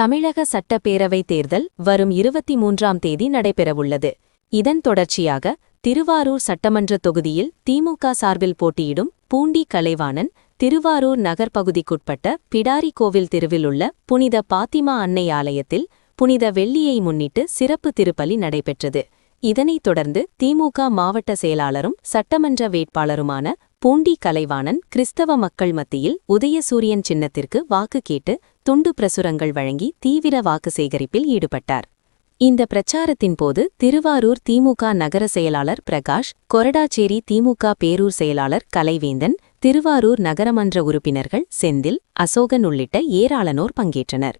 தமிழக சட்டப்பேரவைத் தேர்தல் வரும் 23ஆம் தேதி நடைபெறவுள்ளது. இதன் தொடர்ச்சியாக திருவாரூர் சட்டமன்ற தொகுதியில் திமுக சார்பில் போட்டியிடும் பூண்டி கலைவாணன் திருவாரூர் நகர்பகுதிக்குட்பட்ட பிடாரி கோவில் தெருவில் உள்ள புனித பாத்திமா அன்னை ஆலயத்தில் புனித வெள்ளியை முன்னிட்டு சிறப்பு திருப்பலி நடைபெற்றது. இதனைத் தொடர்ந்து திமுக மாவட்ட செயலாளரும் சட்டமன்ற வேட்பாளருமான பூண்டி கலைவாணன் கிறிஸ்தவ மக்கள் மத்தியில் உதயசூரியன் சின்னத்திற்கு வாக்கு கேட்டு துண்டு பிரசுரங்கள் வழங்கி தீவிர வாக்கு சேகரிப்பில் ஈடுபட்டார். இந்த பிரச்சாரத்தின் போது திருவாரூர் திமுக நகர செயலாளர் பிரகாஷ், கொரடாச்சேரி திமுக பேரூர் செயலாளர் கலைவேந்தன், திருவாரூர் நகரமன்ற உறுப்பினர்கள் செந்தில், அசோகன் உள்ளிட்ட ஏராளனோர் பங்கேற்றனர்.